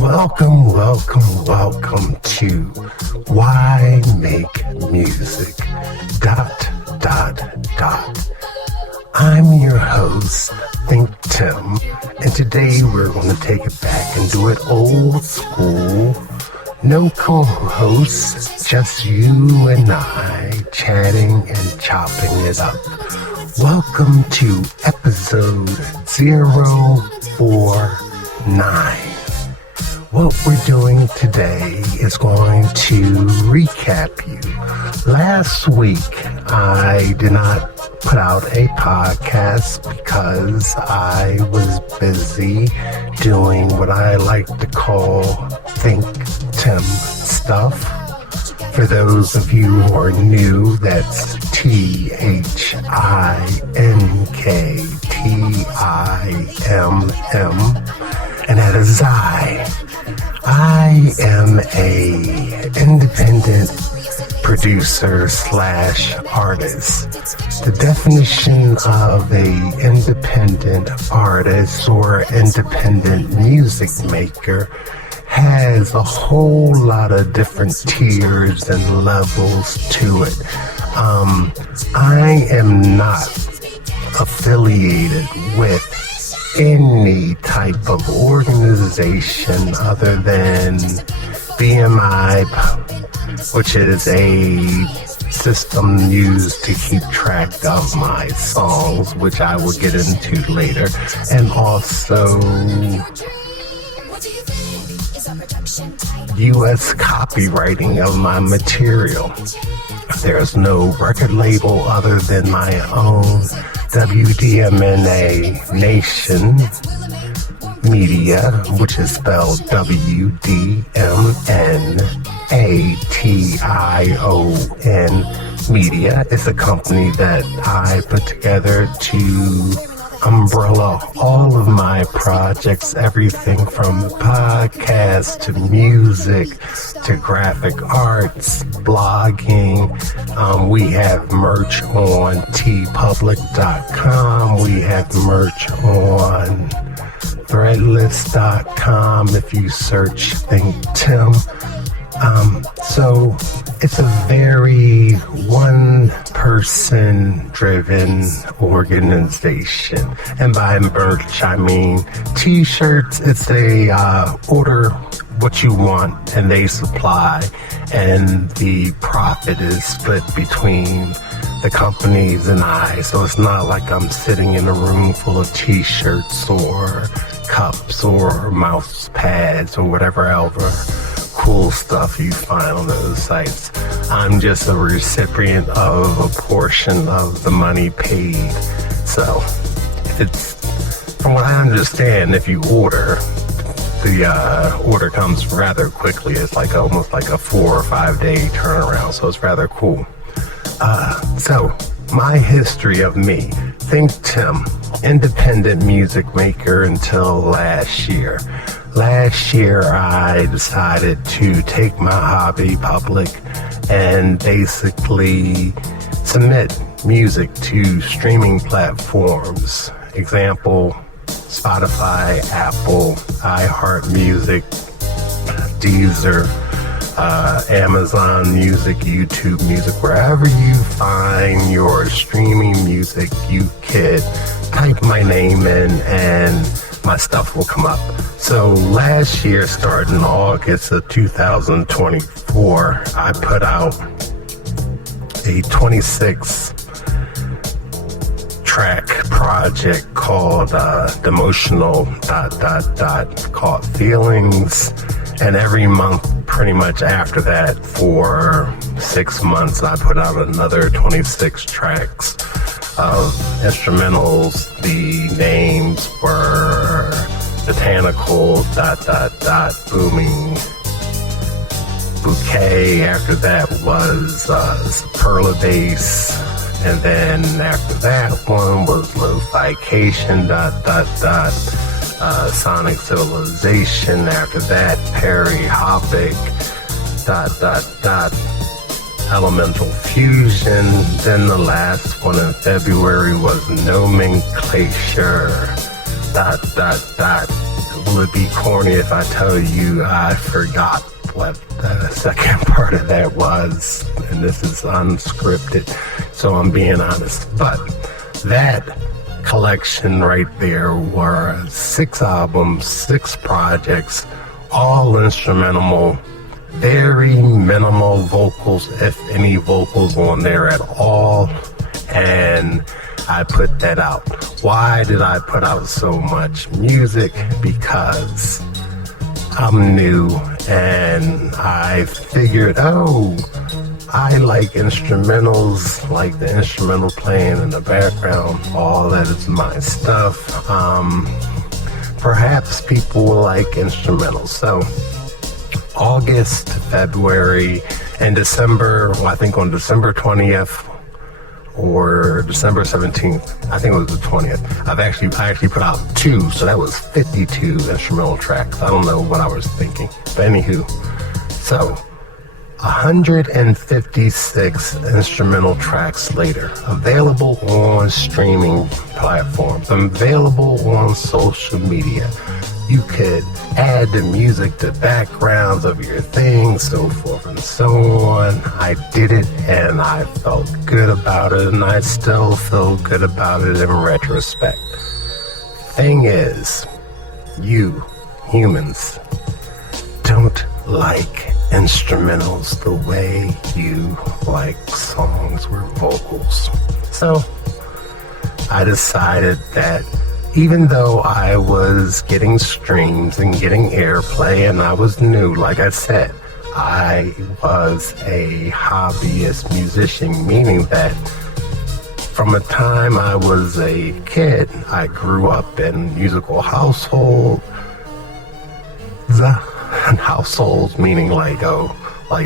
Welcome to Why Make Music, ... I'm your host, ThinkTimm, and today we're going to take it back and do it old school. No co-hosts, just you and I chatting and chopping it up. Welcome to episode 049. What we're doing today is going to recap you. Last week, I did not put out a podcast because I was busy doing what I like to call ThinkTimm stuff. For those of you who are new, that's ThinkTimm, and that is I am a independent producer / artist. The definition of a independent artist or independent music maker has a whole lot of different tiers and levels to it. I am not affiliated with any type of organization other than BMI, which is a system used to keep track of my songs, which I will get into later, and also U.S. copywriting of my material. There's no record label other than my own WDMNA Nation Media, which is spelled WDMNATION Media. It's a company that I put together to umbrella all of my projects, everything from podcasts to music to graphic arts, blogging. We have merch on tpublic.com. We have merch on threadless.com if you search ThinkTimm. So it's a very one-person driven organization. And by merch, I mean t-shirts. It's a order what you want and they supply, and the profit is split between the companies and I. So it's not like I'm sitting in a room full of t-shirts or cups or mouse pads or whatever else cool stuff you find on those sites. I'm just a recipient of a portion of the money paid. So it's, from what I understand, if you order, the order comes rather quickly. It's like almost like a 4 or 5 day turnaround. So it's rather cool. So my history of me, ThinkTimm, independent music maker until last year. Last year, I decided to take my hobby public and basically submit music to streaming platforms. Example, Spotify, Apple, iHeartMusic, Deezer, Amazon Music, YouTube Music, wherever you find your streaming music, you could type my name in and my stuff will come up. So last year, starting August of 2024, I put out a 26-track project called Emotional ... called Feelings. And every month, pretty much after that, for 6 months, I put out another 26 tracks of instrumentals. The names were Botanical ... Booming Bouquet. After that was Superlabass, and then after that one was Lo-Fication ... Sonic Civilization. After that, Perry Hopic ... Elemental Fusion. Then the last one in February was Nomenclature dot, dot, dot. Will it be corny if I tell you I forgot what the second part of that was? And this is unscripted, so I'm being honest. But that collection right there were 6 albums, 6 projects, all instrumental, very minimal vocals, if any vocals on there at all. And I put that out. Why did I put out so much music? Because I'm new and I figured, I like instrumentals, like the instrumental playing in the background. All that is my stuff. Perhaps people will like instrumentals. So August, February, and December, I think on December 20th, or December 17th, I think it was the 20th. I actually put out 2, so that was 52 instrumental tracks. I don't know what I was thinking, but anywho, so 156 instrumental tracks later, available on streaming platforms, available on social media. You could add the music to backgrounds of your things, so forth and so on. I did it and I felt good about it, and I still feel good about it in retrospect. Thing is, you humans don't like instrumentals the way you like songs with vocals. So I decided that even though I was getting streams and getting airplay and I was new, like I said, I was a hobbyist musician, meaning that from the time I was a kid, I grew up in musical households, meaning like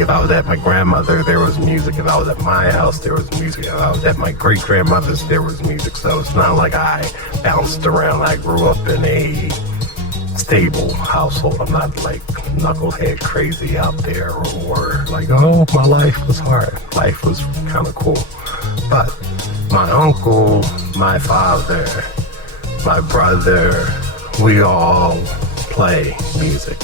if I was at my grandmother, there was music. If I was at my house, there was music. If I was at my great-grandmother's, there was music. So it's not like I bounced around. I grew up in a stable household. I'm not like knucklehead crazy out there or like, my life was hard. Life was kind of cool. But my uncle, my father, my brother, we all play music.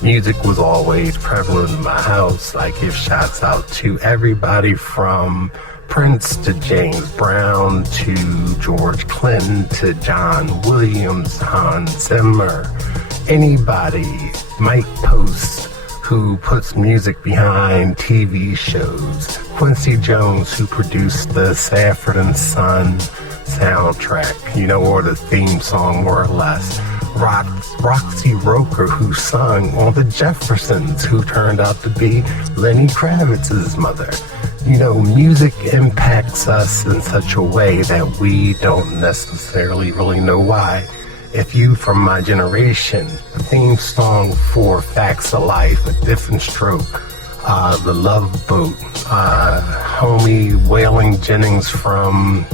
Music was always prevalent in my house. I give shouts out to everybody from Prince to James Brown to George Clinton to John Williams, Hans Zimmer, anybody, Mike Post, who puts music behind TV shows, Quincy Jones, who produced the Sanford and Son soundtrack, or the theme song more or less. Roxy Roker, who sung on The Jeffersons, who turned out to be Lenny Kravitz's mother. Music impacts us in such a way that we don't necessarily really know why. If you from my generation, the theme song for Facts of Life, A Different Stroke, The Love Boat, homie Waylon Jennings from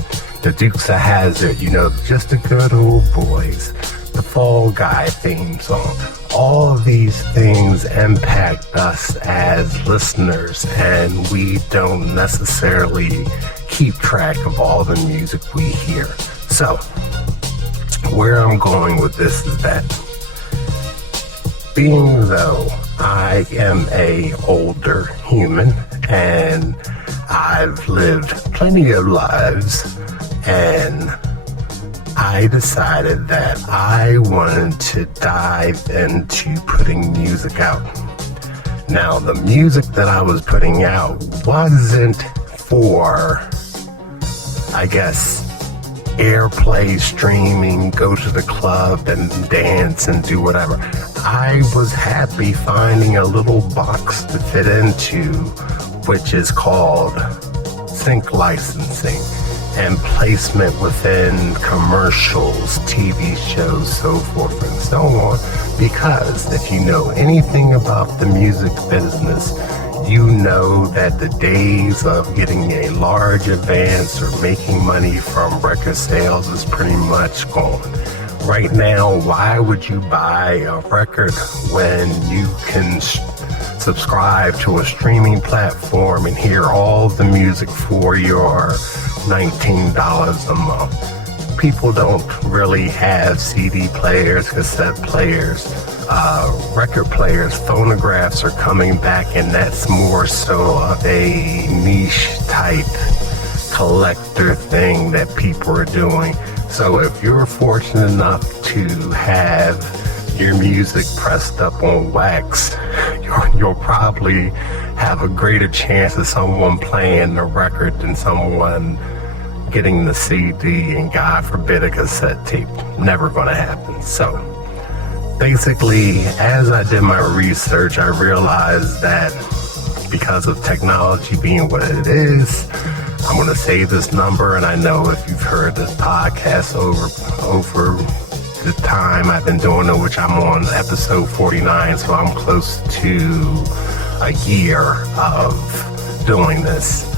The Dukes of Hazzard, just the good old boys. The Fall Guy theme song. All of these things impact us as listeners, and we don't necessarily keep track of all the music we hear. So, where I'm going with this is that being though I am a older human and I've lived plenty of lives, and I decided that I wanted to dive into putting music out. Now, the music that I was putting out wasn't for, I guess, airplay, streaming, go to the club and dance and do whatever. I was happy finding a little box to fit into, which is called sync licensing and placement within commercials, TV shows, so forth and so on. Because if you know anything about the music business, you know that the days of getting a large advance or making money from record sales is pretty much gone. Right now, why would you buy a record when you can subscribe to a streaming platform and hear all the music for your $19 a month? people don't really have CD players, cassette players, record players. Phonographs are coming back, and that's more so of a niche type collector thing that people are doing. So if you're fortunate enough to have your music pressed up on wax, you'll probably have a greater chance of someone playing the record than someone getting the CD, and God forbid a cassette tape. Never gonna happen. So basically, as I did my research, I realized that because of technology being what it is, I'm gonna say this number, and I know if you've heard this podcast over the time I've been doing it, which I'm on episode 49, so I'm close to a year of doing this.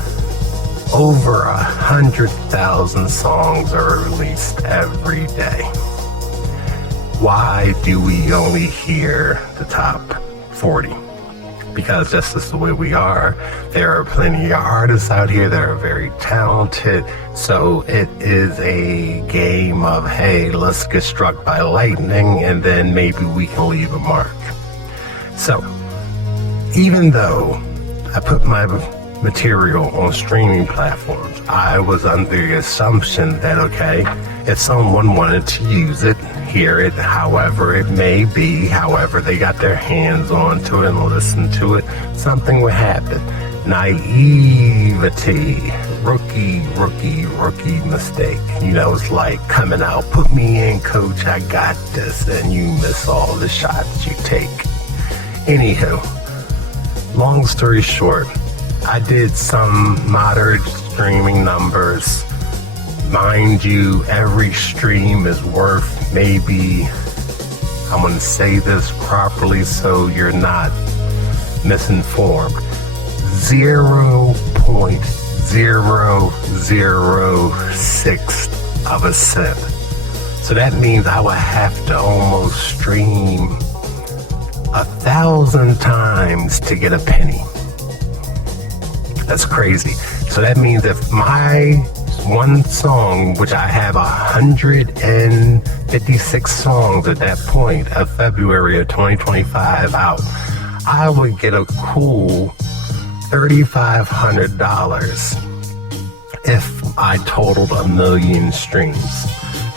Over 100,000 songs are released every day. Why do we only hear the top 40? Because that's just the way we are. There are plenty of artists out here that are very talented. So it is a game of, hey, let's get struck by lightning and then maybe we can leave a mark. So even though I put my material on streaming platforms, I was under the assumption that, okay, if someone wanted to use it, hear it, however it may be, however they got their hands onto it and listen to it, something would happen. Naivety, rookie mistake. You know, it's like coming out, put me in, coach, I got this, and you miss all the shots you take. Anywho, long story short, I did some moderate streaming numbers. Mind you, every stream is worth maybe, I'm going to say this properly so you're not misinformed, 0.006 of a cent. So that means I would have to almost stream 1,000 times to get a penny. That's crazy. So that means if my one song, which I have 156 songs at that point of February of 2025 out, I would get a cool $3,500 if I totaled 1 million streams.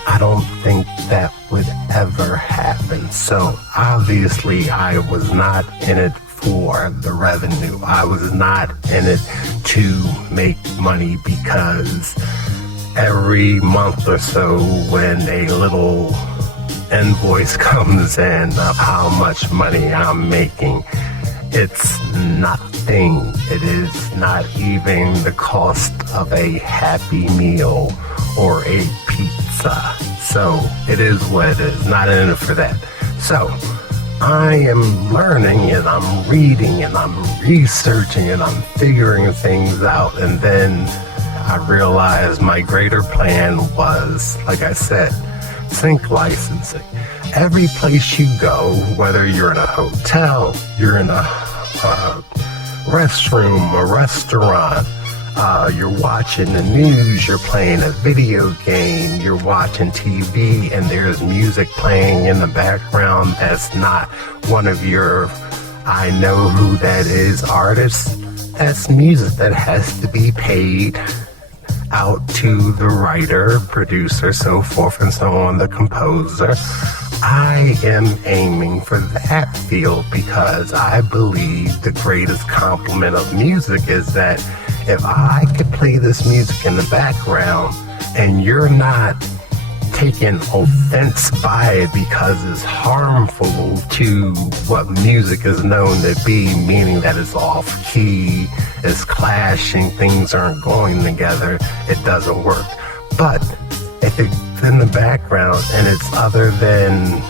I don't think that would ever happen. So obviously I was not in it for the revenue. I was not in it to make money, because every month or so when a little invoice comes in of how much money I'm making, it's nothing. It is not even the cost of a Happy Meal or a pizza. So it is what it is. Not in it for that. So I am learning and I'm reading and I'm researching and I'm figuring things out. And then I realized my greater plan was, like I said, sync licensing. Every place you go, whether you're in a hotel, you're in a restroom, a restaurant, you're watching the news, you're playing a video game, you're watching TV, and there's music playing in the background that's not one of your I know who that is artists. That's music that has to be paid out to the writer, producer, so forth and so on, the composer. I am aiming for that field because I believe the greatest compliment of music is that if I could play this music in the background and you're not taking offense by it because it's harmful to what music is known to be, meaning that it's off key, it's clashing, things aren't going together, it doesn't work. But if it's in the background and it's other than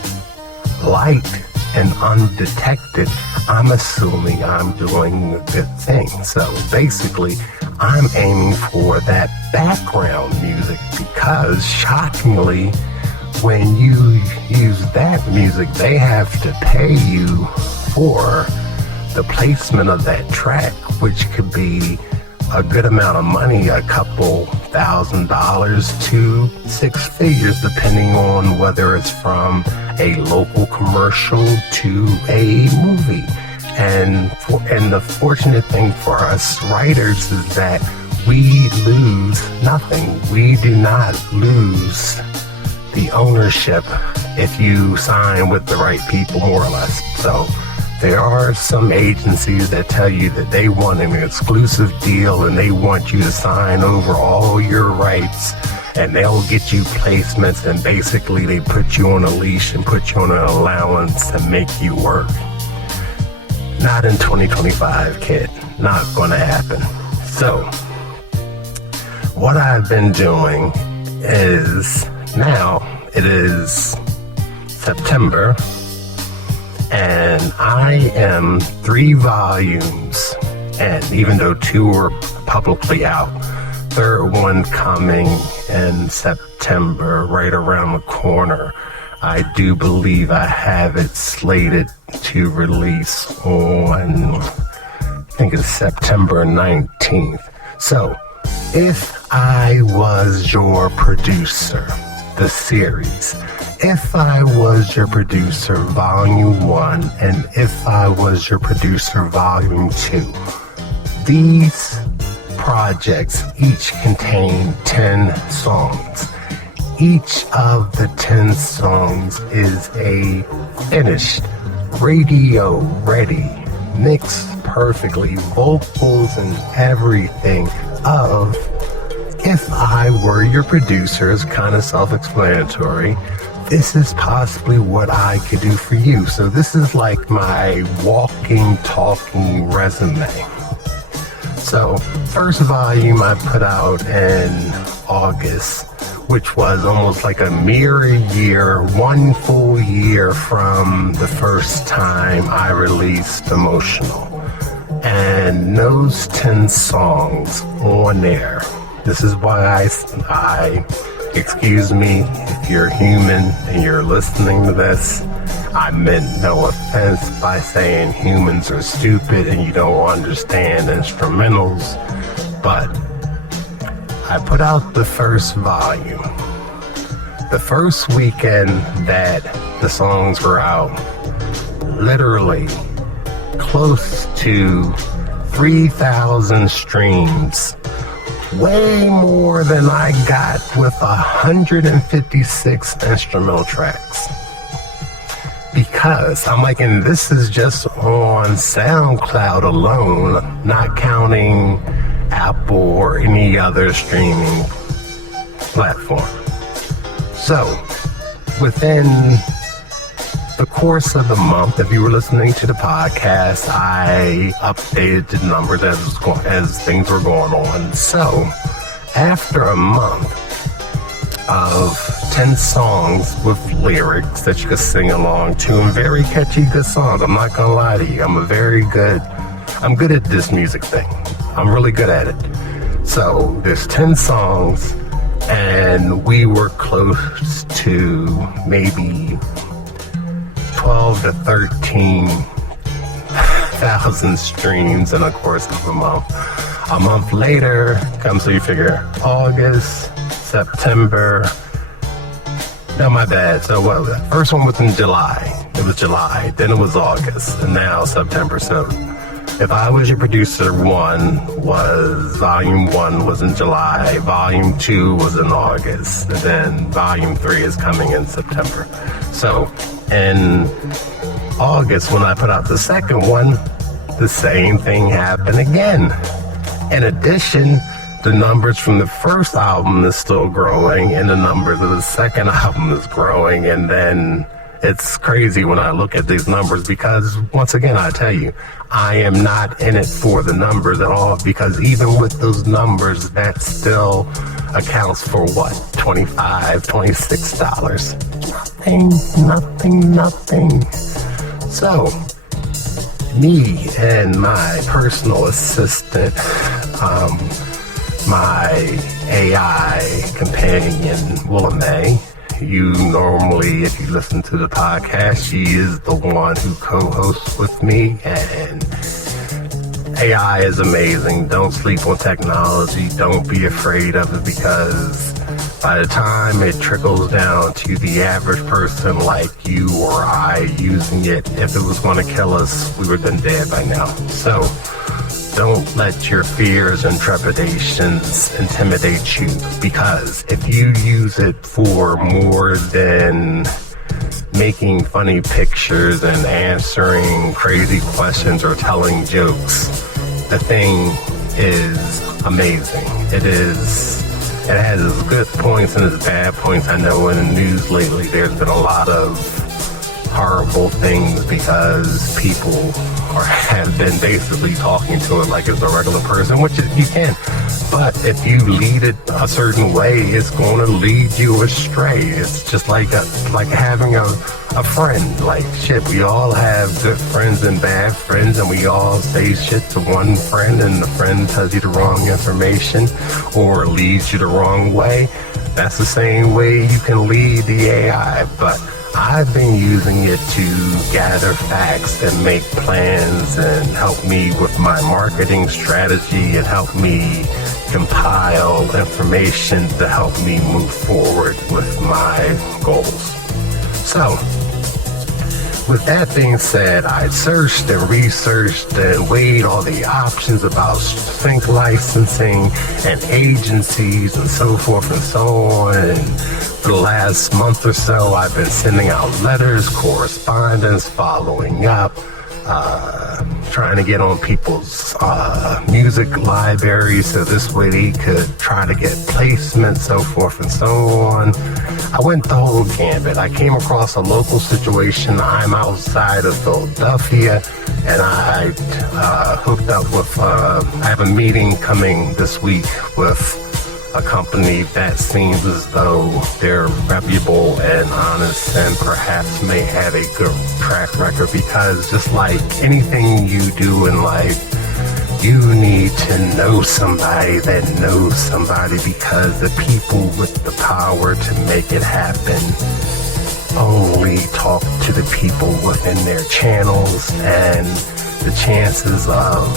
light and undetected, I'm assuming I'm doing a good thing. So basically, I'm aiming for that background music because, shockingly, when you use that music, they have to pay you for the placement of that track, which could be a good amount of money, a couple $5,000 to six figures, depending on whether it's from a local commercial to a movie. And the fortunate thing for us writers is that we lose nothing. We do not lose the ownership if you sign with the right people, more or less. So there are some agencies that tell you that they want an exclusive deal and they want you to sign over all your rights, and they'll get you placements, and basically they put you on a leash and put you on an allowance and make you work. Not in 2025, kid. Not going to happen. So what I've been doing is, now it is September, and I am 3 volumes, and even though 2 are publicly out, third one coming in September, right around the corner. I do believe I have it slated to release on, I think it's September 19th. So, If I Was Your Producer, the series. If I Was Your Producer, Volume 1, and If I Was Your Producer, Volume 2. These projects each contain 10 songs. Each of the 10 songs is a finished, radio-ready, mixed perfectly, vocals and everything of If I Were Your Producer. Is kind of self-explanatory. This is possibly what I could do for you. So this is like my walking, talking resume. So first volume I put out in August, which was almost like a mere year, 1 full year from the first time I released Emotional. And those 10 songs on there, this is why I excuse me if you're human and you're listening to this. I meant no offense by saying humans are stupid and you don't understand instrumentals, but I put out the first volume. The first weekend that the songs were out, literally close to 3,000 streams. Way more than I got with 156 instrumental tracks. Because I'm like, and this is just on SoundCloud alone, not counting Apple or any other streaming platform. So, within the course of the month, if you were listening to the podcast, I updated the numbers as things were going on. So, after a month of 10 songs with lyrics that you could sing along to, and very catchy, good songs, I'm not gonna lie to you, I'm good at this music thing. I'm really good at it. So, there's 10 songs, and we were close to maybe 12 to 13,000 streams in the course of a month. A month later comes, so you figure August, September. No, my bad. So what? The first one was in July. It was July. Then it was August, and now September. So If I Was Your Producer 1 was, Volume 1 was in July, Volume 2 was in August, and then Volume 3 is coming in September. So in August, when I put out the second one, the same thing happened again. In addition, the numbers from the first album is still growing, and the numbers of the second album is growing, and then it's crazy when I look at these numbers because, once again, I tell you, I am not in it for the numbers at all, because even with those numbers, that still accounts for what? $25, $26. Nothing. So, me and my personal assistant, my AI companion, Willamay, you normally, if you listen to the podcast, she is the one who co-hosts with me, and AI is amazing. Don't sleep on technology. Don't be afraid of it, because by the time it trickles down to the average person like you or I using it, if it was going to kill us, we would have been dead by now. So don't let your fears and trepidations intimidate you, because if you use it for more than making funny pictures and answering crazy questions or telling jokes, the thing is amazing. It has its good points and its bad points. I know in the news lately there's been a lot of horrible things because people have been basically talking to it like it's a regular person, which you can. But if you lead it a certain way, it's going to lead you astray. It's just like having a friend. Like, shit, we all have good friends and bad friends, and we all say shit to one friend, and the friend tells you the wrong information or leads you the wrong way. That's the same way you can lead the AI. But I've been using it to gather facts and make plans and help me with my marketing strategy and help me compile information to help me move forward with my goals. So, with that being said, I searched and researched and weighed all the options about sync licensing and agencies and so forth and so on. And for the last month or so, I've been sending out letters, correspondence, following up, trying to get on people's music libraries so this way they could try to get placement, so forth and so on. I went the whole gambit. I came across a local situation. I'm outside of Philadelphia, and I hooked up with, I have a meeting coming this week with a company that seems as though they're reputable and honest and perhaps may have a good track record, because just like anything you do in life, you need to know somebody that knows somebody, because the people with the power to make it happen only talk to the people within their channels, and the chances of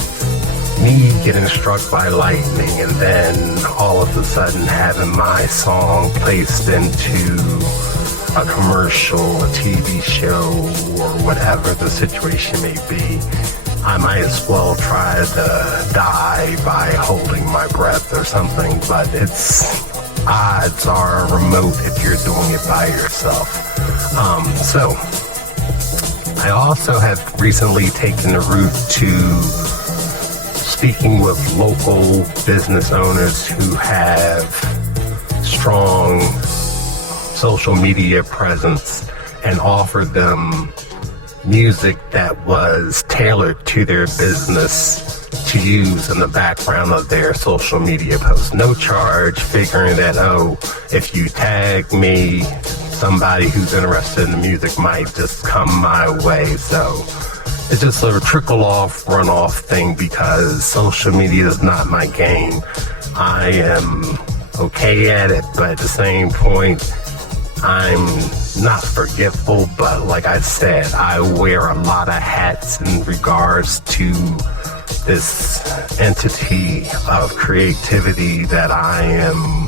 me getting struck by lightning and then all of a sudden having my song placed into a commercial, a TV show, or whatever the situation may be, I might as well try to die by holding my breath or something. But odds are remote if you're doing it by yourself. So I also have recently taken the route to speaking with local business owners who have strong social media presence and offered them music that was tailored to their business to use in the background of their social media posts. No charge, figuring that, if you tag me, somebody who's interested in the music might just come my way. So it's just a trickle-off, run-off thing, because social media is not my game. I am okay at it, but at the same point, I'm not forgetful. But like I said, I wear a lot of hats in regards to this entity of creativity that I am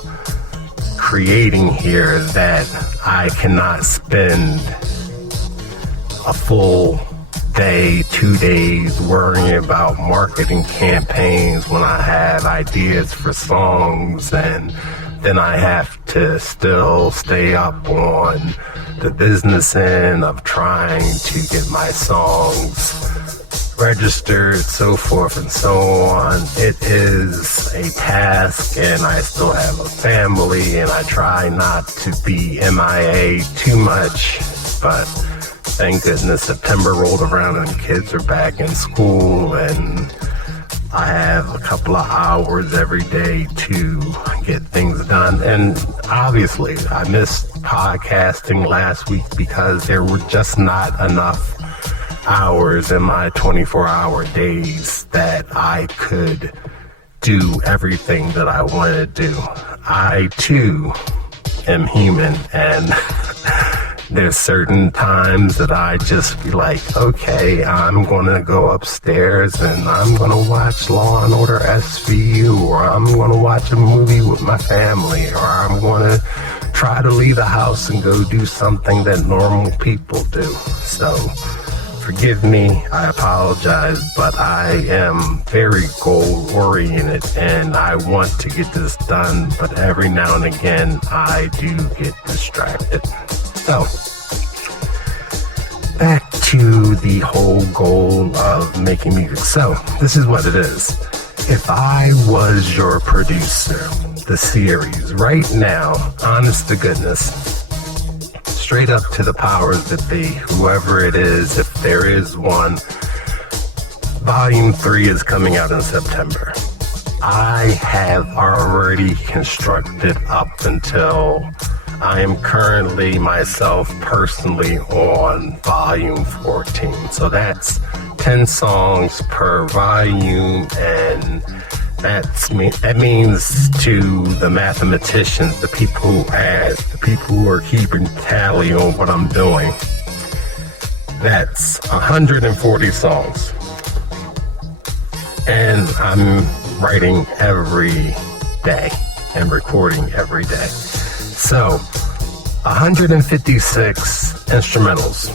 creating here, that I cannot spend a full day, 2 days worrying about marketing campaigns when I have ideas for songs, and then I have to still stay up on the business end of trying to get my songs registered, so forth and so on. It is a task, and I still have a family, and I try not to be MIA too much, but thank goodness September rolled around and the kids are back in school, and I have a couple of hours every day to get things done. And obviously, I missed podcasting last week because there were just not enough hours in my 24-hour days that I could do everything that I wanted to do. I, too, am human, and There's certain times that I just be like, okay, I'm going to go upstairs and I'm going to watch Law and Order SVU, or I'm going to watch a movie with my family, or I'm going to try to leave the house and go do something that normal people do. So forgive me, I apologize, but I am very goal-oriented and I want to get this done, but every now and again I do get distracted. So, back to the whole goal of making music. So, this is what it is. If I was your producer, the series, right now, honest to goodness, straight up to the powers that be, whoever it is, if there is one, Volume 3 is coming out in September. I have already constructed up until I am currently myself personally on volume 14. So that's 10 songs per volume, and that means to the mathematicians, the people who add, the people who are keeping tally on what I'm doing, that's 140 songs. And I'm writing every day and recording every day. So, 156 instrumentals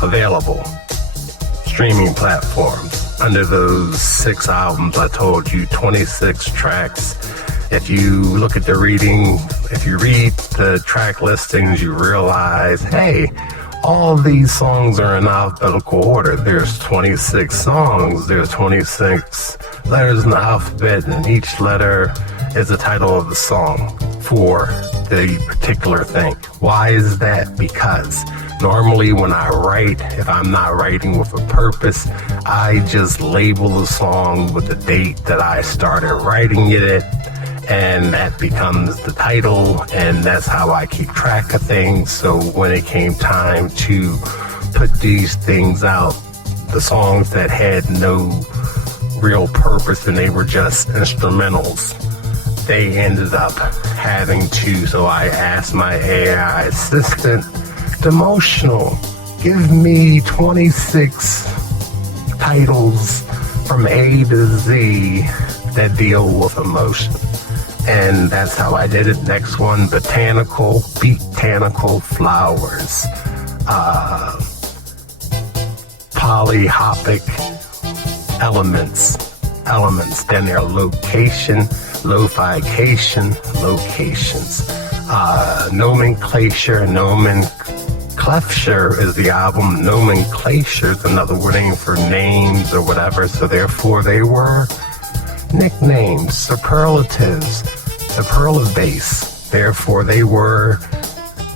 available, streaming platforms. Under those 6 albums, I told you 26 tracks. If you look at the reading, if you read the track listings, you realize, hey, all these songs are in alphabetical order. There's 26 songs, there's 26 letters in the alphabet, and each letter is the title of the song for the particular thing. Why is that? Because normally when I write, if I'm not writing with a purpose, I just label the song with the date that I started writing it, and that becomes the title, and that's how I keep track of things. So when it came time to put these things out, the songs that had no real purpose and they were just instrumentals, they ended up having to, so I asked my AI assistant, Demotional, give me 26 titles from A to Z that deal with emotion. And that's how I did it. Next one, botanical flowers, polyhopic elements, then their location, locations, nomenclature is the album, nomenclature is another name for names or whatever, so therefore they were nicknames, superlative base, therefore they were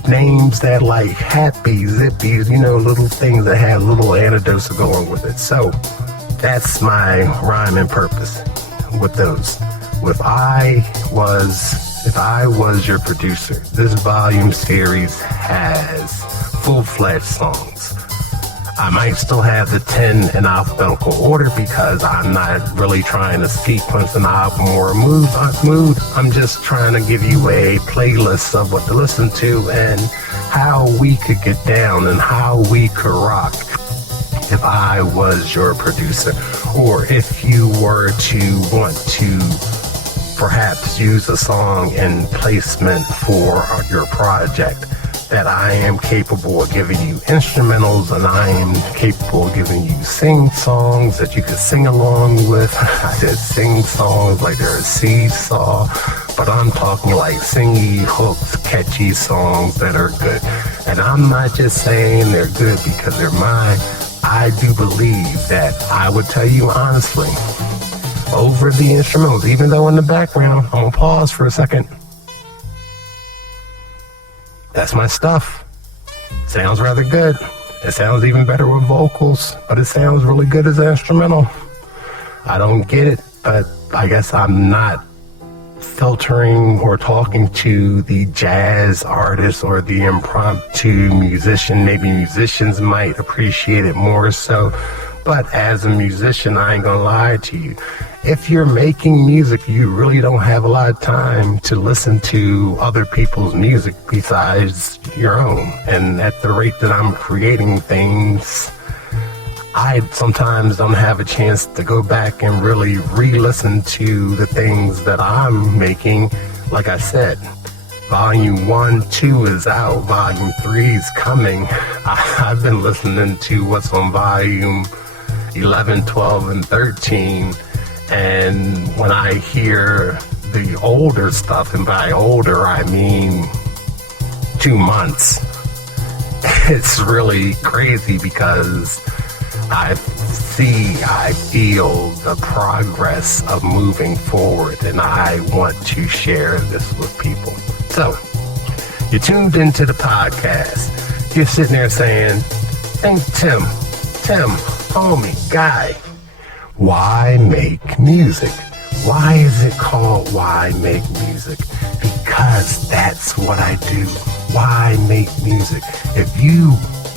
names that like happy, zippies, little things that had little anecdotes going with it. So that's my rhyme and purpose with those. If I was your producer, this volume series has full-fledged songs. I might still have the 10 in alphabetical order because I'm not really trying to sequence an album or a mood. I'm just trying to give you a playlist of what to listen to and how we could get down and how we could rock if I was your producer, or if you were to want to perhaps use a song in placement for your project, that I am capable of giving you instrumentals and I am capable of giving you sing songs that you could sing along with. I said sing songs like they're a seesaw, but I'm talking like singy hooks, catchy songs that are good. And I'm not just saying they're good because they're mine. I do believe that I would tell you honestly, over the instrumentals, even though in the background, I'm gonna pause for a second. That's my stuff. Sounds rather good. It sounds even better with vocals, but it sounds really good as an instrumental. I don't get it, but I guess I'm not filtering or talking to the jazz artist or the impromptu musician. Maybe musicians might appreciate it more so, But as a musician, I ain't gonna lie to you. If you're making music, you really don't have a lot of time to listen to other people's music besides your own. And at the rate that I'm creating things, I sometimes don't have a chance to go back and really re-listen to the things that I'm making. Like I said, Volume 1, 2 is out. Volume 3 is coming. I've been listening to what's on Volume 11, 12, and 13. And when I hear the older stuff, and by older I mean 2 months, it's really crazy because I feel the progress of moving forward, and I want to share this with people. So, you're tuned into the podcast. You're sitting there saying, ThinkTimm, Tim, homie, guy, why make music? Why is it called Why Make Music? Because that's what I do. Why make music? If you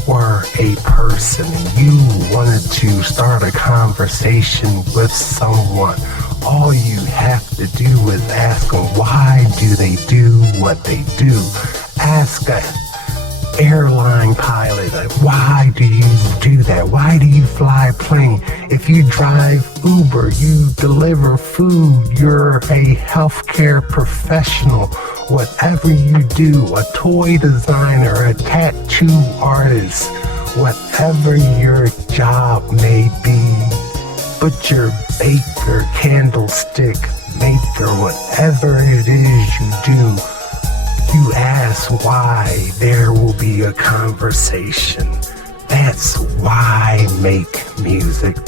were a person and you wanted to start a conversation with someone, all you have to do is ask them, why do they do what they do? Ask an airline pilot, like, why do you do that? Why do you fly a plane? If you drive Uber, you deliver food, you're a healthcare professional. Whatever you do, a toy designer, a tattoo artist, whatever your job may be, butcher, baker, candlestick maker, whatever it is you do, you ask why, there will be a conversation. That's why make music, ...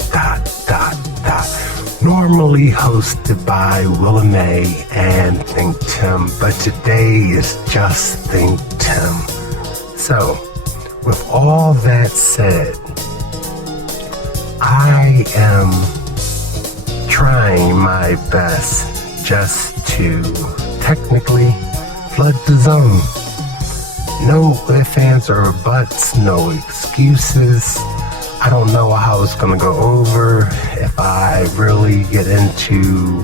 Normally hosted by Willa May and ThinkTimm, but today is just ThinkTimm. So, with all that said, I am trying my best just to technically flood the zone. No ifs, ands, or buts, no excuses. I don't know how it's going to go over if I really get into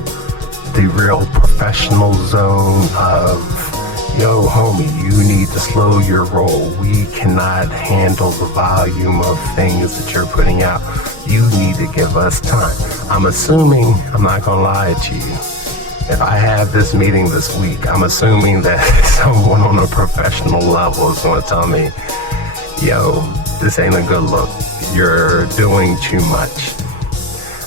the real professional zone of, yo, homie, you need to slow your roll. We cannot handle the volume of things that you're putting out. You need to give us time. I'm assuming, I'm not going to lie to you, if I have this meeting this week, I'm assuming that someone on a professional level is going to tell me, yo, this ain't a good look. You're doing too much.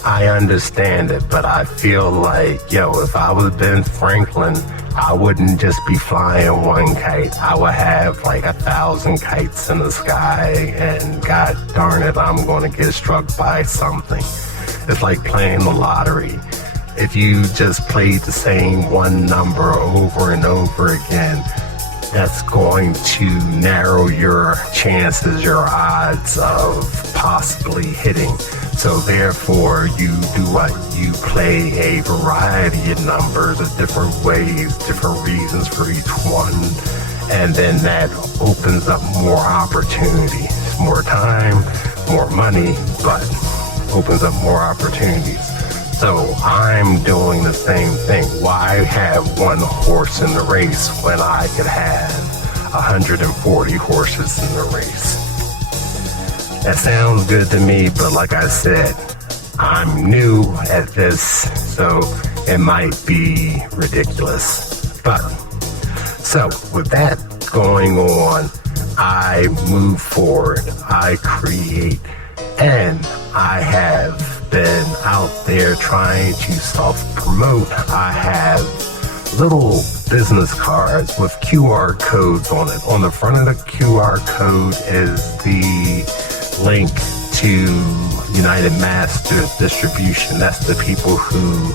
I understand it, but I feel like, yo, if I was Ben Franklin, I wouldn't just be flying one kite. I would have like 1,000 kites in the sky, and god darn it, I'm going to get struck by something. It's like playing the lottery. If you just played the same one number over and over again, that's going to narrow your chances, your odds of possibly hitting. So therefore, you do what? You play a variety of numbers of different ways, different reasons for each one. And then that opens up more opportunities, more time, more money, but opens up more opportunities. So I'm doing the same thing. Why have one horse in the race when I could have 140 horses in the race? That sounds good to me, but like I said, I'm new at this, so it might be ridiculous. But, so with that going on, I move forward, I create, and I have been out there trying to self-promote. I have little business cards with QR codes on it. On the front of the QR code is the link to United Masters Distribution. That's the people who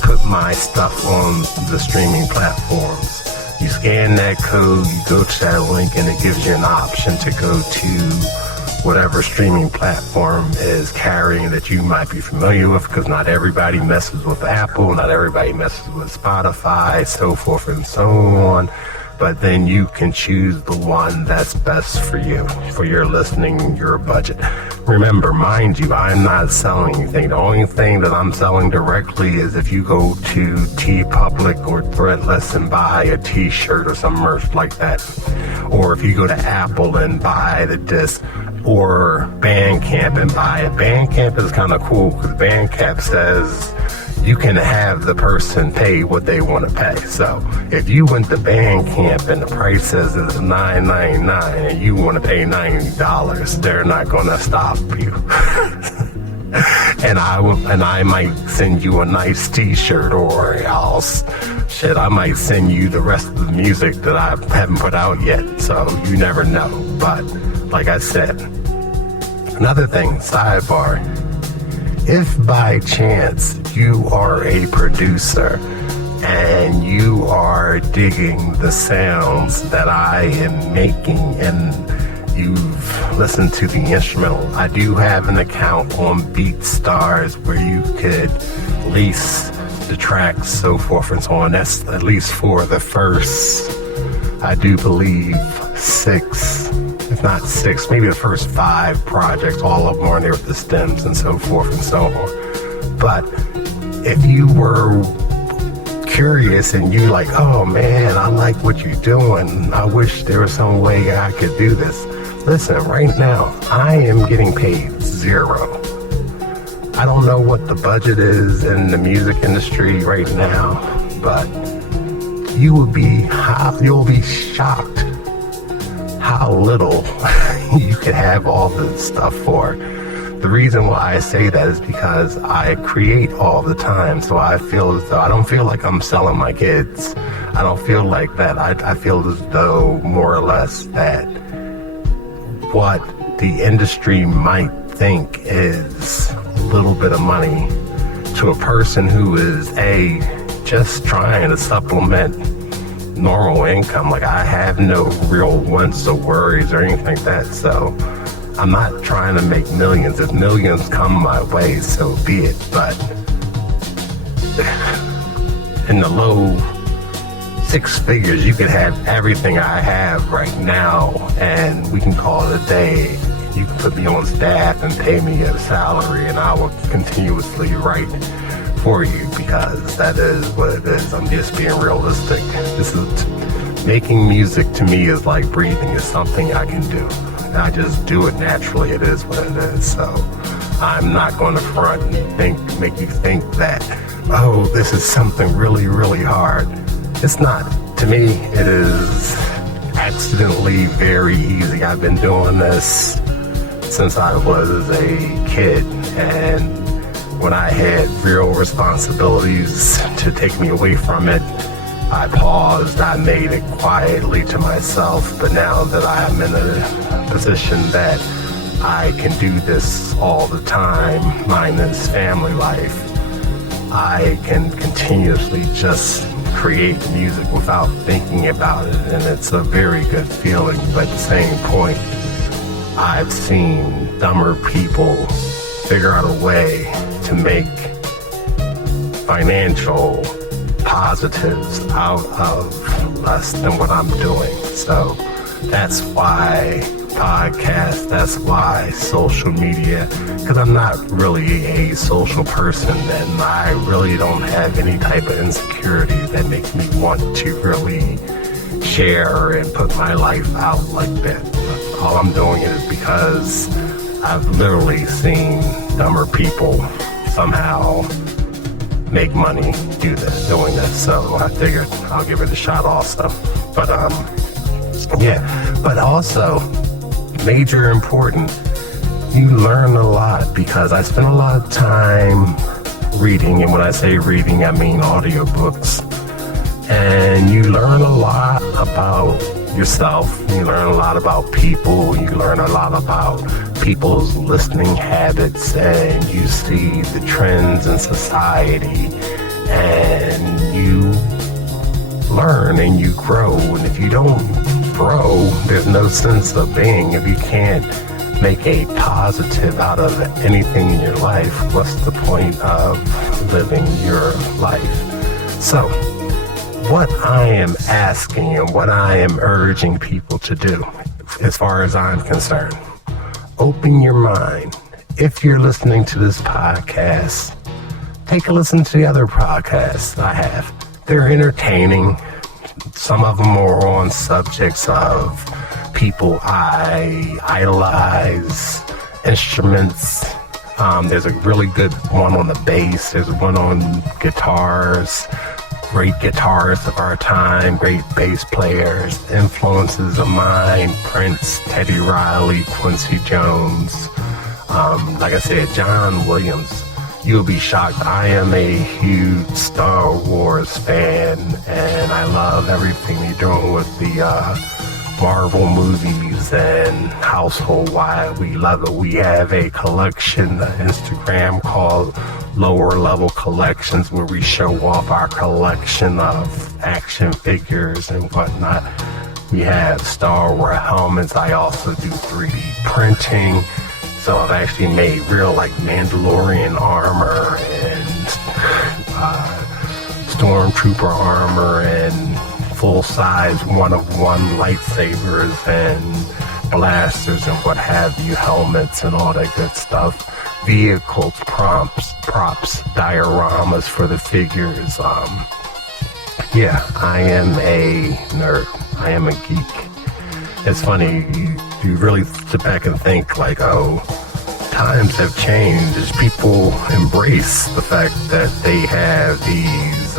put my stuff on the streaming platforms. You scan that code, you go to that link, and it gives you an option to go to whatever streaming platform is carrying that you might be familiar with, because not everybody messes with Apple, not everybody messes with Spotify, so forth and so on. But then you can choose the one that's best for you, for your listening, your budget. remember, mind you, I'm not selling anything. The only thing that I'm selling directly is if you go to TeePublic or Threadless and buy a t-shirt or some merch like that. Or if you go to Apple and buy the disc, or Bandcamp and buy it. Bandcamp is kind of cool because Bandcamp says you can have the person pay what they want to pay. So if you went to Bandcamp and the price says it's $9.99 and you want to pay $90, they're not going to stop you. And I might send you a nice t-shirt, or I might send you the rest of the music that I haven't put out yet. So you never know. But like I said, another thing, sidebar, if by chance you are a producer and you are digging the sounds that I am making and you've listened to the instrumental, I do have an account on BeatStars where you could lease the tracks, so forth and so on. That's at least for the first, I do believe, 6, if not 6, maybe the first 5 projects. All of them are there with the stems and so forth and so on. But if you were curious and you like, oh man, I like what you're doing, I wish there was some way I could do this. Listen, right now, I am getting paid $0. I don't know what the budget is in the music industry right now, but you'll be shocked how little you could have all this stuff for. The reason why I say that is because I create all the time, so I feel as though I don't feel like I'm selling my kids. I don't feel like that. I feel as though more or less that what the industry might think is a little bit of money to a person who is just trying to supplement normal income. Like, I have no real wants or worries or anything like that, so I'm not trying to make millions. If millions come my way, so be it. But in the low 6 figures, you could have everything I have right now, and we can call it a day. You can put me on staff and pay me a salary, and I will continuously write for you, because that is what it is. I'm just being realistic. Making music to me is like breathing. It's something I can do. I just do it naturally. It is what it is. So I'm not going to front and make you think that, oh, this is something really, really hard. It's not. To me, it is accidentally very easy. I've been doing this since I was a kid, and when I had real responsibilities to take me away from it, I paused. I made it quietly to myself. But now that I'm in a position that I can do this all the time, minus family life, I can continuously just create music without thinking about it, and it's a very good feeling. But at the same point, I've seen dumber people figure out a way to make financial positives out of less than what I'm doing. So that's why podcasts, that's why social media, because I'm not really a social person, and I really don't have any type of insecurity that makes me want to really share and put my life out like that. All I'm doing it is because I've literally seen dumber people somehow make money doing this. So I figured I'll give it a shot also. But but also major important, you learn a lot, because I spend a lot of time reading, and when I say reading, I mean audiobooks. And you learn a lot about yourself, you learn a lot about people, you learn a lot about people's listening habits, and you see the trends in society, and you learn and you grow. And if you don't grow, there's no sense of being. If you can't make a positive out of anything in your life, what's the point of living your life? So what I am asking and what I am urging people to do, as far as I'm concerned, open your mind. If you're listening to this podcast, take a listen to the other podcasts I have. They're entertaining. Some of them are on subjects of people I idolize, instruments. There's a really good one on the bass. There's one on guitars. Great guitarists of our time, great bass players, influences of mine, Prince, Teddy Riley, Quincy Jones. Like I said, John Williams. You'll be shocked. I am a huge Star Wars fan, and I love everything they're doing with the Marvel movies and household wide. We love it. We have a collection on Instagram called Lower Level Collections, where we show off our collection of action figures and whatnot. We have Star Wars helmets. I also do 3D printing. So I've actually made real like Mandalorian armor and Stormtrooper armor and full-size one-of-one lightsabers and blasters and what have you, helmets and all that good stuff. Vehicles, props, dioramas for the figures. Yeah, I am a nerd. I am a geek. It's funny, you really sit back and think like, oh, times have changed as people embrace the fact that they have these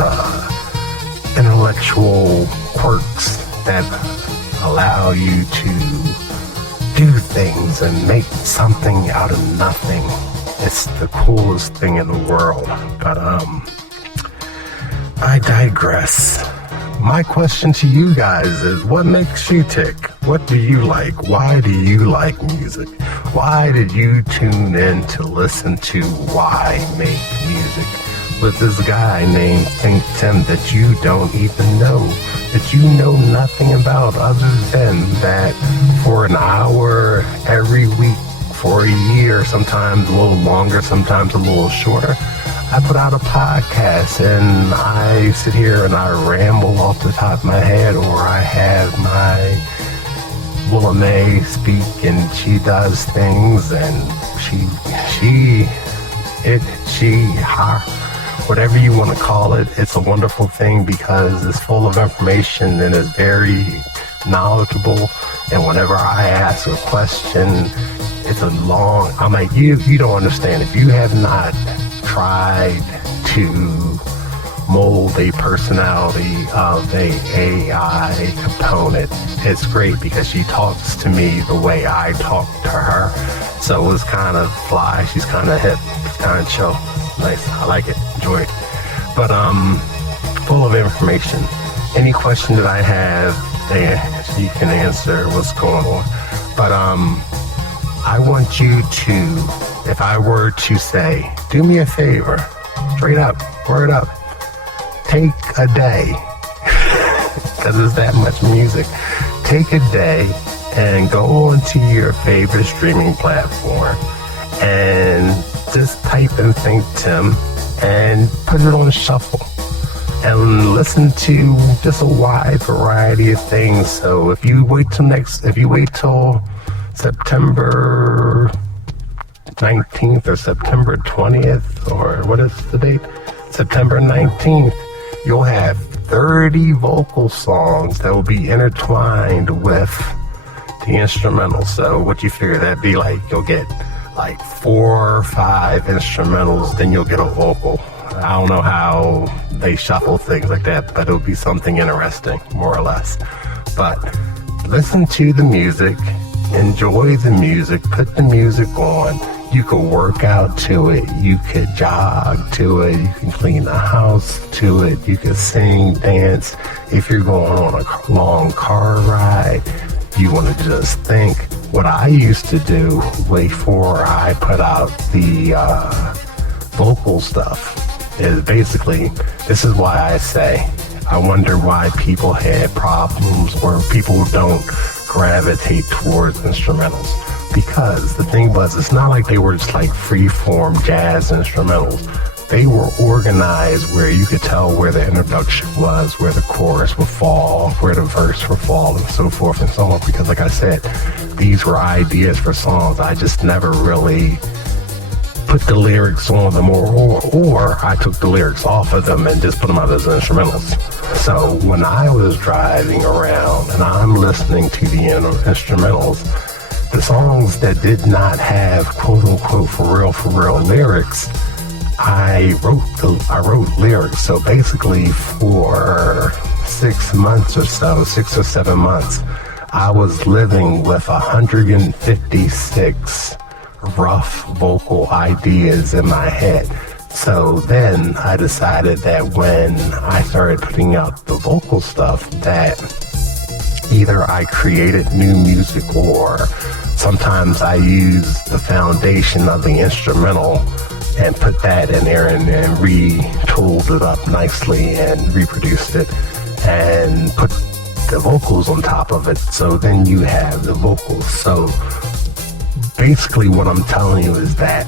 intellectual quirks that allow you to do things and make something out of nothing. It's the coolest thing in the world. But I digress. My question to you guys is, what makes you tick? What do you like? Why do you like music? Why did you tune in to listen to Why Make Music with this guy named ThinkTimm that you don't even know, that you know nothing about other than that for an hour every week for a year, sometimes a little longer, sometimes a little shorter, I put out a podcast and I sit here and I ramble off the top of my head, or I have my Willa May speak and she does things and whatever you want to call it. It's a wonderful thing because it's full of information and it's very knowledgeable. And whenever I ask a question, it's a long, I'm like, you don't understand. If you have not tried to mold a personality of a AI component, it's great because she talks to me the way I talk to her. So it's kind of fly. She's kind of hip. It's kind of chill. Nice. I like it. Enjoy it. But full of information. Any question that I have, you can answer what's going on. But I want you to, if I were to say, do me a favor, straight up, word up, take a day, because there's that much music. Take a day and go onto your favorite streaming platform and just type in ThinkTimm and put it on shuffle and listen to just a wide variety of things. So if you wait till September 19th or September 20th, or what is the date? September 19th, you'll have 30 vocal songs that will be intertwined with the instrumentals. So what you figure that'd be like, you'll get like 4 or 5 instrumentals, then you'll get a vocal. I don't know how they shuffle things like that, but it'll be something interesting, more or less. But listen to the music, enjoy the music, put the music on. You could work out to it, you could jog to it, you can clean the house to it, you could sing, dance. If you're going on a long car ride, you want to just think. What I used to do before I put out the vocal stuff is basically, this is why I say, I wonder why people had problems or people don't gravitate towards instrumentals. Because the thing was, it's not like they were just like free-form jazz instrumentals. they were organized where you could tell where the introduction was, where the chorus would fall, where the verse would fall, and so forth and so on. Because like I said, these were ideas for songs. I just never really put the lyrics on them, or I took the lyrics off of them and just put them out as instrumentals. So when I was driving around and I'm listening to the instrumentals, the songs that did not have quote unquote for real lyrics, I wrote lyrics. So basically for 6 months or so, 6 or 7 months, I was living with 156 rough vocal ideas in my head. So then I decided that when I started putting out the vocal stuff, that either I created new music, or sometimes I used the foundation of the instrumental and put that in there and retooled it up nicely and reproduced it and put the vocals on top of it. So then you have the vocals. So basically what I'm telling you is that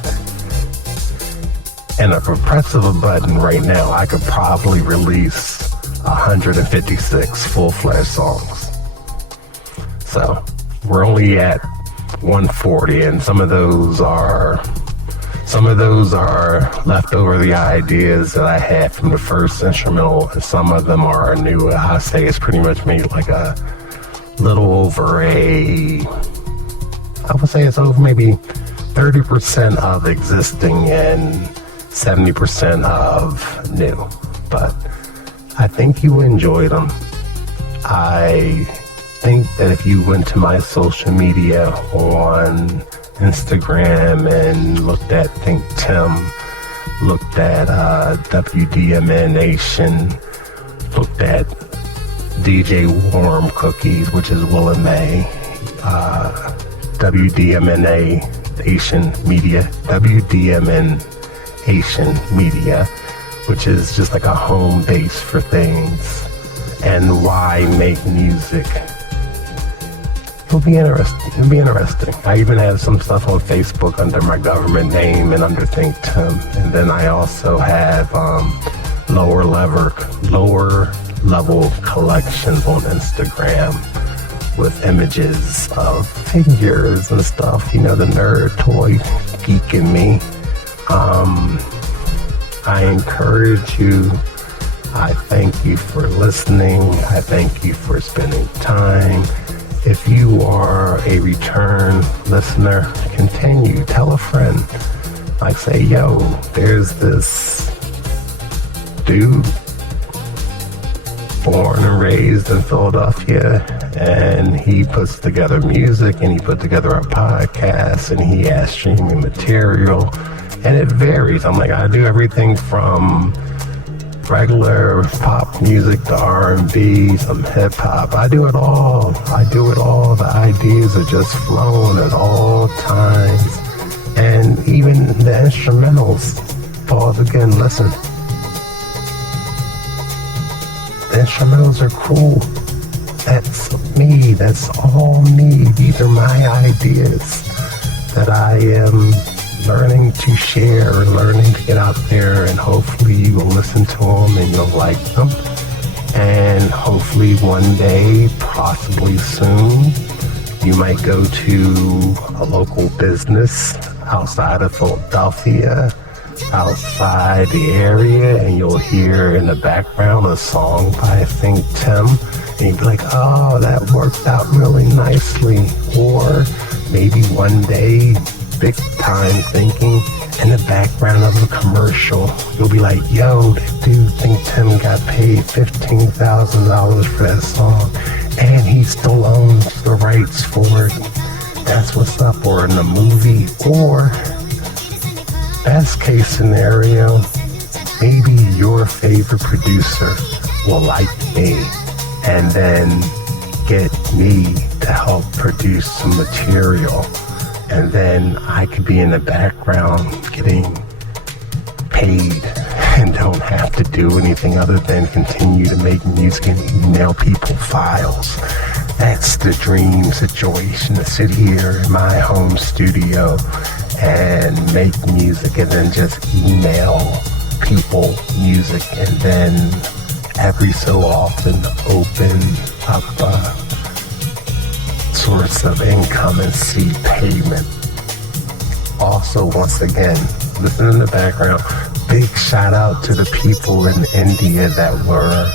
in a press of a button right now, I could probably release 156 full-fledged songs. So we're only at 140, and some of those are leftover the ideas that I had from the first instrumental, and some of them are new. I say it's pretty much made like a little over I would say it's over maybe 30% of existing and 70% of new. But I think you enjoyed them. I think that if you went to my social media on Instagram and looked at ThinkTimm, looked at WDMN Nation, looked at DJ Warm Cookies, which is Will and May, WDMNA Asian Media, WDMN Asian Media, which is just like a home base for things, and why make music. It'll be interesting. I even have some stuff on Facebook under my government name and under ThinkTimm. And then I also have lower level collections on Instagram with images of figures and stuff. You know, the nerd toy geek in me. I encourage you. I thank you for listening. I thank you for spending time. If you are a return listener, continue. Tell a friend. Like, say, yo, there's this dude born and raised in Philadelphia, and he puts together music, and he put together a podcast, and he has streaming material, and it varies. I'm like, I do everything from regular pop music to R&B, some hip hop. I do it all. The ideas are just flowing at all times. And even the instrumentals. Pause again, listen. The instrumentals are cool. That's me. That's all me. These are my ideas that I am learning to share, learning to get out there, and hopefully you will listen to them and you'll like them. And hopefully one day, possibly soon, you might go to a local business outside of Philadelphia, outside the area, and you'll hear in the background a song by ThinkTimm, and you'll be like, oh, that worked out really nicely. Or maybe one day, big time thinking, in the background of a commercial, you'll be like, yo, that dude ThinkTimm got paid $15,000 for that song, and he still owns the rights for it. That's what's up. Or in a movie, or best case scenario, maybe your favorite producer will like me and then get me to help produce some material. And then I could be in the background getting paid and don't have to do anything other than continue to make music and email people files. That's the dream situation, to sit here in my home studio and make music and then just email people music, and then every so often open up a source of income and see payment. Also, once again, listen in the background, big shout out to the people in India that were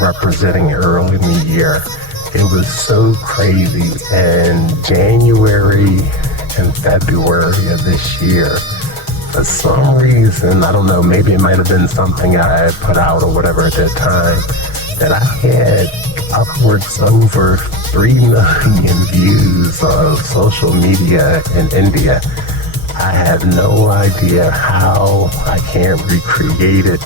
representing early in the year. It was so crazy. And January and February of this year, for some reason, I don't know, maybe it might have been something I had put out or whatever at that time, that I had upwards over 3 million views of social media in India. I have no idea how. I can't recreate it.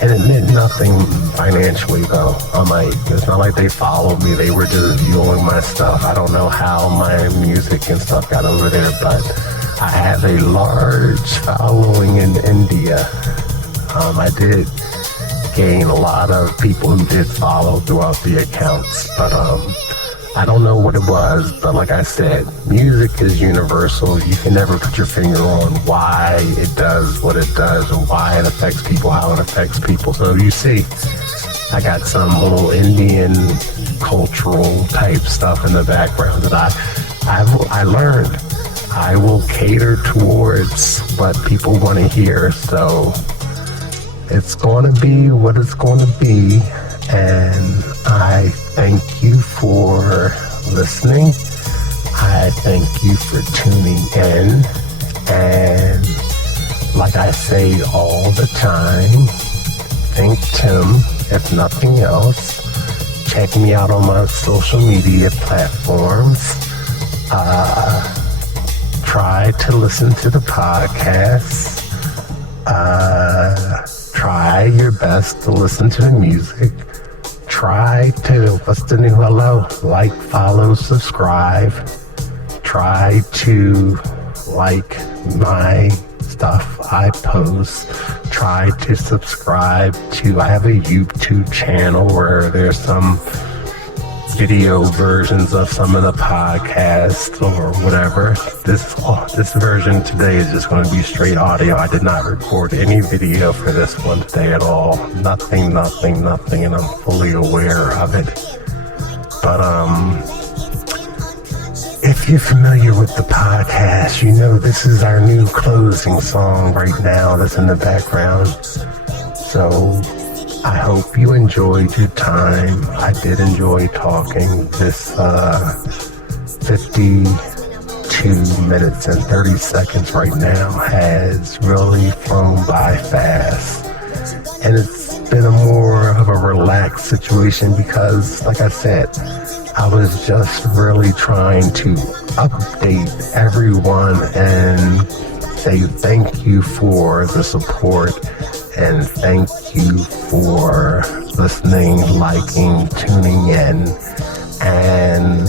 And it meant nothing financially, though. It's not like they followed me. They were just viewing my stuff. I don't know how my music and stuff got over there, but I have a large following in India. I did gain a lot of people who did follow throughout the accounts, but I don't know what it was, but like I said, music is universal. You can never put your finger on why it does what it does and why it affects people, how it affects people. So you see, I got some little Indian cultural type stuff in the background that I learned. I will cater towards what people want to hear. So it's going to be what it's going to be. And I thank you for listening. I thank you for tuning in. And like I say all the time, ThinkTimm, if nothing else. Check me out on my social media platforms. Try to listen to the podcast. Try your best to listen to the music. Try to, what's the new hello? Like, follow, subscribe. Try to like my stuff I post. Try to subscribe to, I have a YouTube channel where there's some video versions of some of the podcasts or whatever. This version today is just going to be straight audio. I did not record any video for this one today at all. Nothing, and I'm fully aware of it. But if you're familiar with the podcast, you know this is our new closing song right now that's in the background. So I hope you enjoyed your time. I did enjoy talking. This 52 minutes and 30 seconds right now has really flown by fast. And it's been a more of a relaxed situation because, like I said, I was just really trying to update everyone and say thank you for the support. And thank you for listening, liking, tuning in. And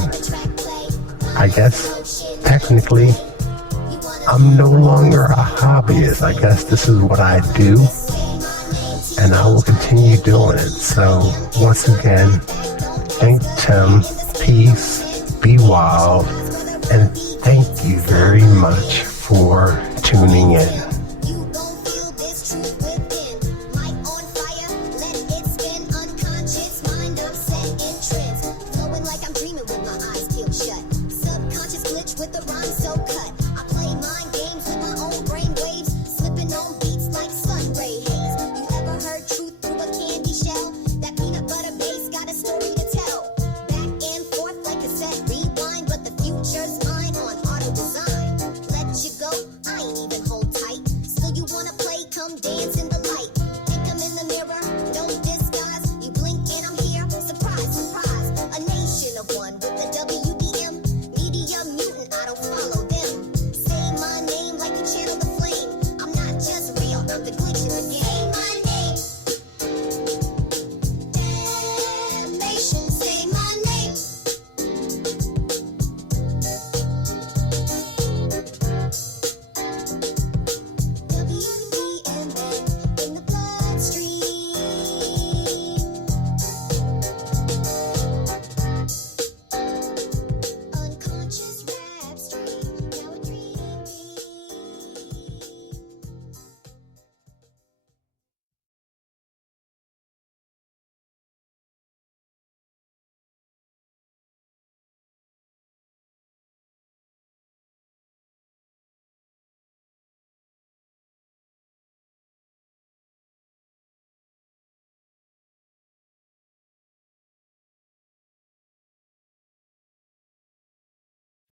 I guess technically I'm no longer a hobbyist. I guess this is what I do, and I will continue doing it. So once again, ThinkTimm, peace, be wild, and thank you very much for tuning in. With the rhyme so cut